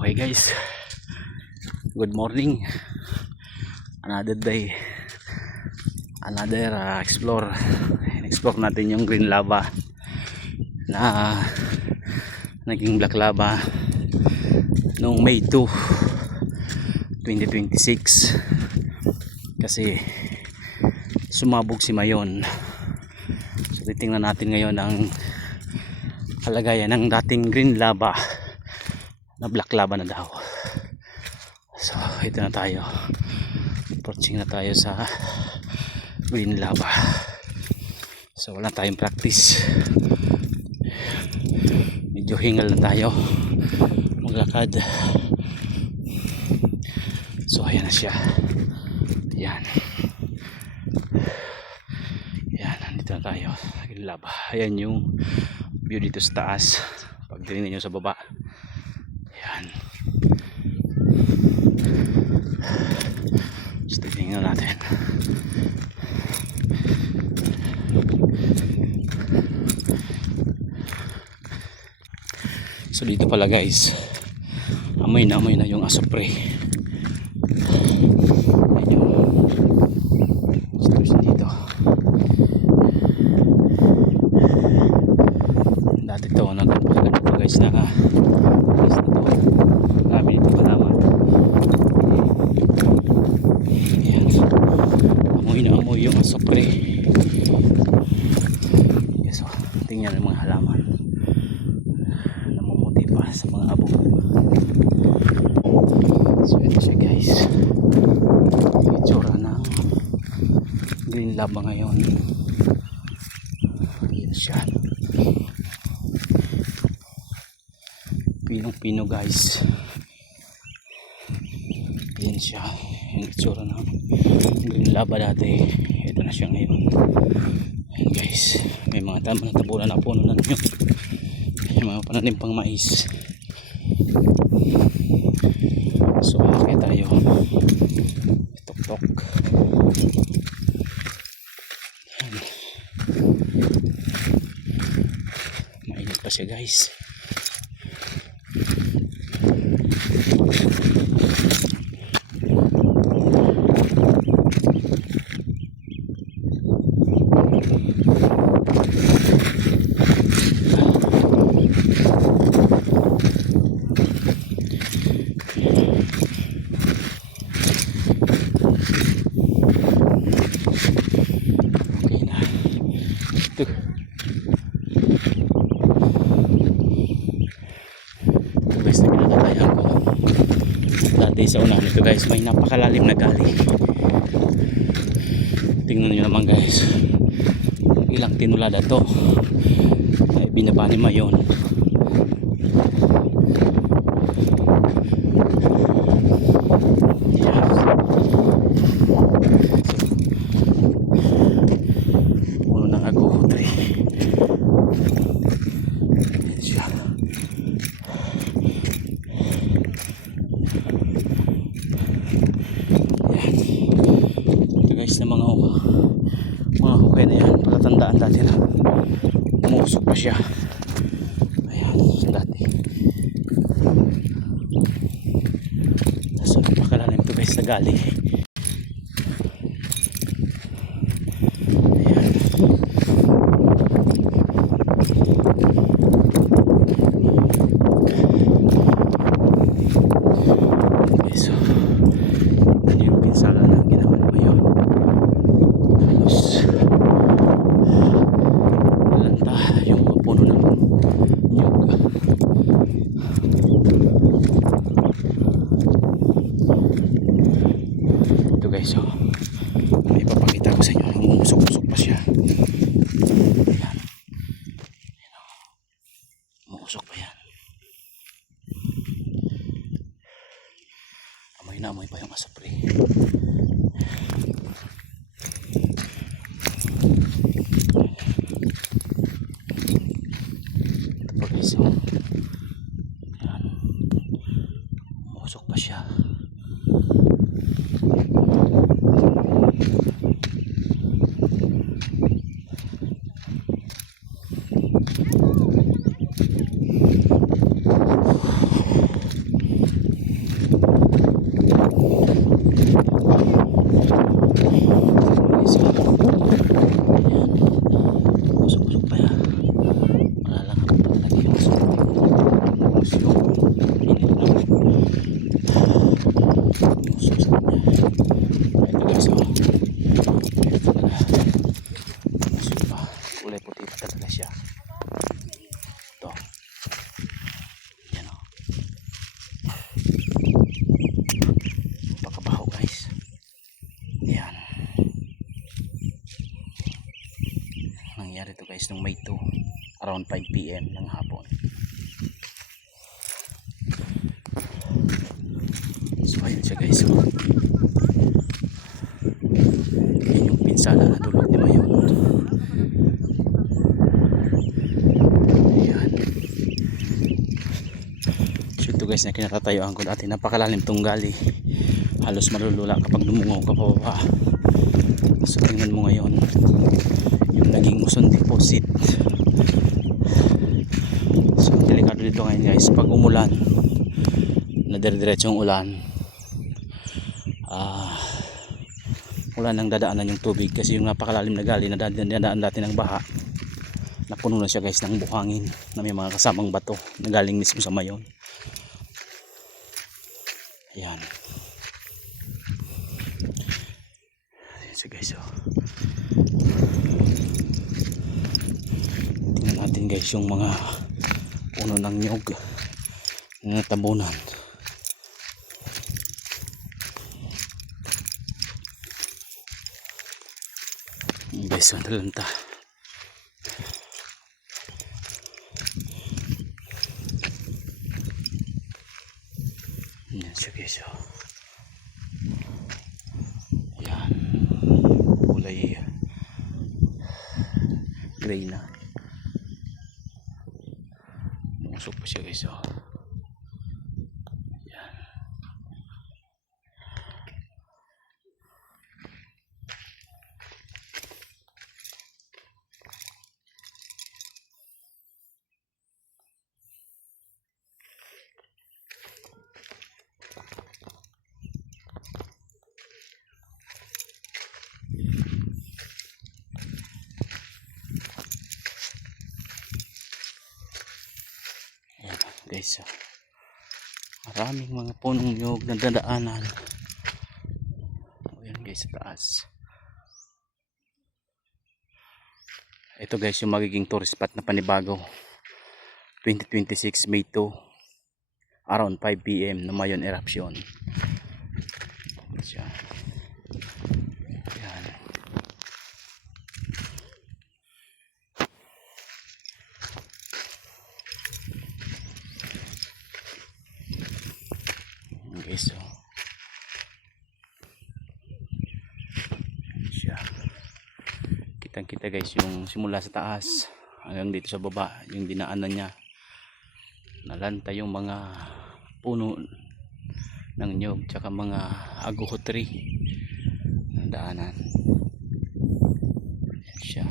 Okay guys, good morning. Another day, another explore natin yung green lava na naging black lava noong May 2, 2026 kasi sumabog si Mayon. So titingnan natin ngayon ang kalagayan ng dating green lava na black lava na daw. So ito na tayo, approaching na tayo sa green lava. So wala tayong practice, medyo hingal na tayo maglakad. So ayan na siya, ayan, nandito na tayo sa green lava. Ayan yung view dito sa taas, pag tingnan nyo sa baba. Ayan, just tingnan natin. So dito pala guys, amoy na yung asupre. Ayan yung stores dito. Dati to nagpapaganda guys na guys na to. Grabe dito pa naman. Ayan, amoy yung asupre. Yes, so tingnan yung mga halaman namumuti pa sa mga abo. So ito siya guys, itsura ng green lava ngayon. Ayan siya, pinong-pino guys. Ayan siya yung itsura ng green lava dati. Ito na siya ngayon. Ayan guys, may mga tabunan na puno na nyo, may mga pananim pang mais. So okay tayo, tok-tok. Mainit pa siya guys. Guys, nakilatayan ko dati sa unahan nito guys, may napakalalim na gali. Tingnan nyo naman guys, ilang tinulada to ay binaba ni Mayon. Puno ng aguho tree. Na mga hukay na yan, palatandaan dati na umusok pa siya. Ayan, dati so napakalalim ito guys sa gali. Ayan, okay, so ano yung pinsala na ginawa na ngayon. Lanta yung puno ng nyug. Ito guys, so may papakita ko sa inyo, umusok-usok pa siya. Ayan, umusok pa yan. Amoy na amoy pa yung asapre. So, ayan, umusok pa siya. nangyari to guys nung May 2 around 5 PM ng hapon. So ayun siya guys. Yan yung pinsala na dulot ni Mayon. Ayan. So ito guys na kinatatayuan ko dati, napakalalim tong gali, halos malulula kapag dumungaw ka pababa. So tingnan mo ngayon yung naging Uson deposit. So delikado dito ngayon guys pag umulan na dire-diretsong ulan. Wala nang dadaanan yung tubig kasi yung napakalalim na gali na dadaan dati ng baha, napuno na siya guys ng buhangin na may mga kasamang bato na galing mismo sa Mayon. Ayan. Ayan siya guys. Tingnan natin guys yung mga puno ng nyog na tabunan. Guys, ang talanta. Yan siya guys. Yan. Kulay gray na. Musok pa siya guys. Yan. Guys, maraming mga punong nyog na dadaanan. Ayan guys, sa taas. Ito guys yung magiging tourist spot na panibago 2026 May 2 around 5 PM na Mayon eruption. Ayan. Okay, so siya. Kitang kita guys yung simula sa taas hanggang dito sa baba yung dinaanan niya, nalanta yung mga puno ng nyog tsaka mga aguho tree na daanan. Yan siya.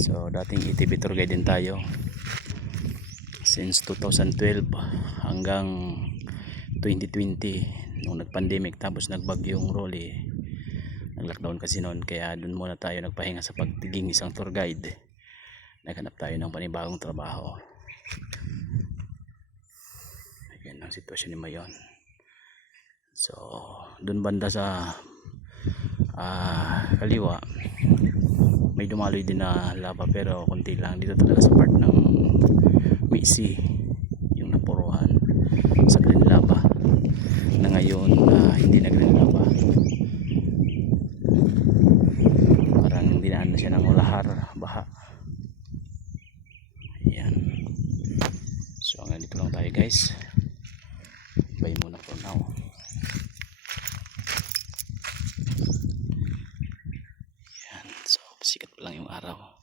So dating ATV tour guide din tayo since 2012 hanggang 2020 nung nag-pandemic, tapos nagbagyong Rolly, nag-lockdown kasi noon, kaya dun muna tayo nagpahinga sa pagtiging isang tour guide. Naghanap tayo ng panibagong trabaho. Ayan ang sitwasyon ni Mayon. So dun banda sa kaliwa may dumaloy din na lava pero konti lang. Dito talaga sa part ng Misi yung napuruhan sa green lava na ngayon hindi na green lava, parang dinaan na siya ng lahar, baha. Ayan. So hanggang dito lang tayo guys, bye muna for now. Ayan. So sikat pa lang yung araw.